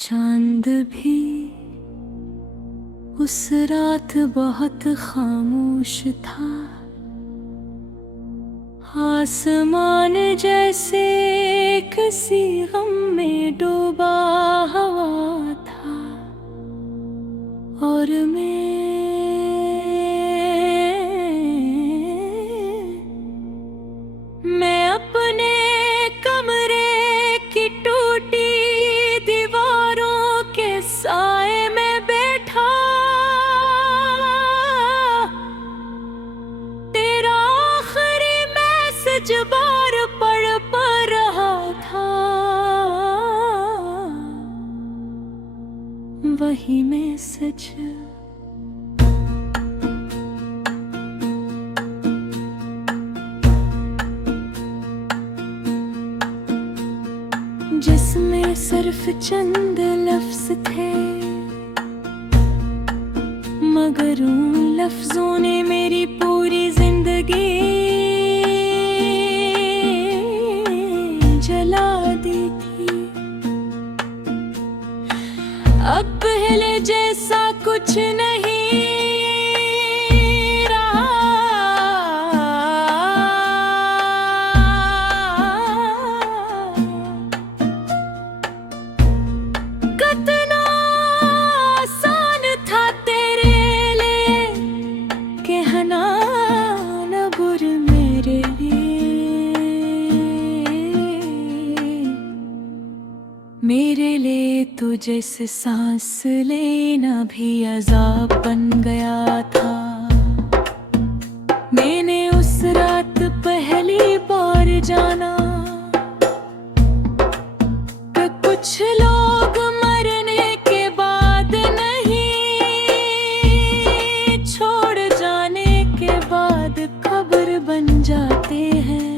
चांद भी उस रात बहुत खामोश था। आसमान जैसे किसी गम में डूबा हुआ था और मैं अपने कमरे की टूटी दीवारों के साए में बैठा तेरा आखिरी मैसेज बार पढ़ रहा था। वही मैसेज जिसमें सिर्फ चंद लफ्ज थे, मगर उन लफ्जों ने मेरी पूरी जिंदगी जला दी थी। अब पहले जैसा कुछ नहीं मेरे लिए तो जैसे सांस लेना भी अज़ाब बन गया था। मैंने उस रात पहली बार जाना कि कुछ लोग मरने के बाद नहीं, छोड़ जाने के बाद कब्र बन जाते हैं।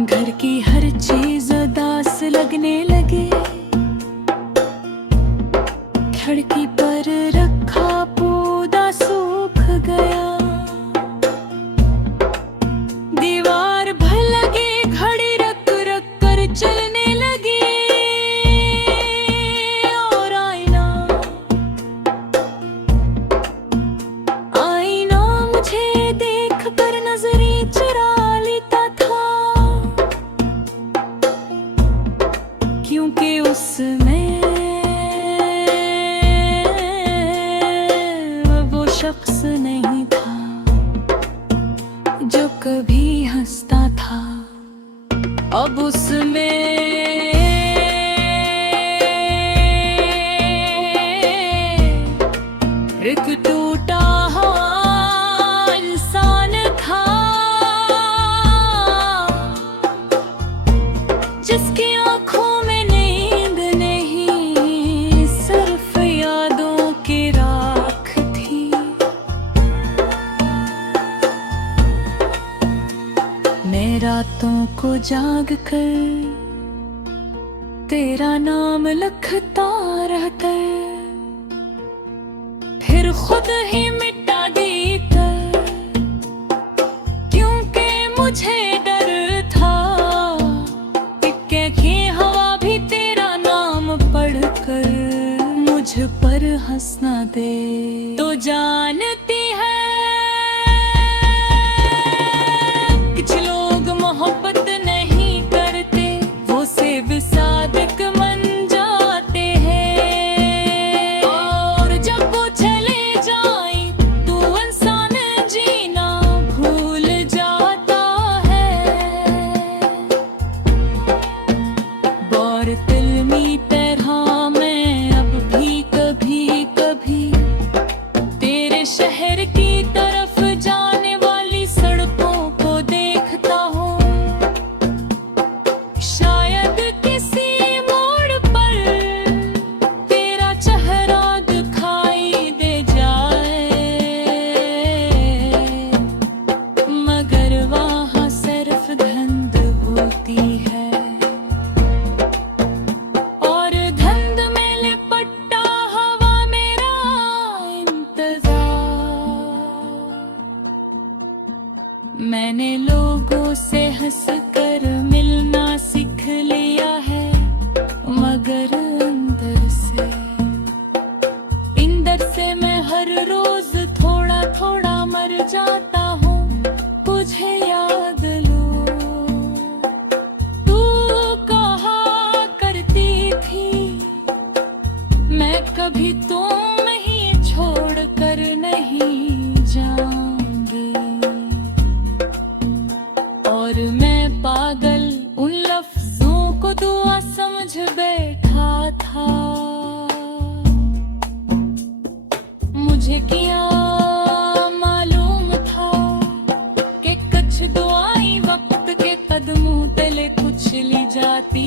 घर की हर चीज उदास लगने लगे, खिड़की पर रखा पौधा सूख गया, दीवार भलगी घड़ी रख रख कर चलने लगी और आईना मुझे देख कर नजरें चुरा लेता था, क्योंकि उसमें वो शख्स नहीं था जो कभी हंसता था। अब उसमें एक टूटा हुआ इंसान था, जिसकी आंखों रातों को जाग कर तेरा नाम लिखता रहकर फिर खुद ही मिटा दी कर, क्योंकि मुझे डर था कि हवा भी तेरा नाम पढ़कर मुझ पर हंस ना दे। तो जानती है मोहब्बत नहीं करते, वो सिर्फ सादिक बन जाते हैं, और जब वो चले जाए तो इंसान जीना भूल जाता है। और फिल्मी तरह मैं अब भी कभी कभी तेरे मैंने लोगों से हंस कर मिलना सीख लिया है, मगर अंदर से मैं हर रोज थोड़ा थोड़ा मर जाता हूँ। तुझे याद लो, तू कहा करती थी मैं कभी तुम ही छोड़ कर नहीं जाऊंगी, और मैं पागल उन लफ्जों को दुआ समझ बैठा था। मुझे क्या मालूम था कि कुछ दुआएं वक्त के कदमों तले कुचली जाती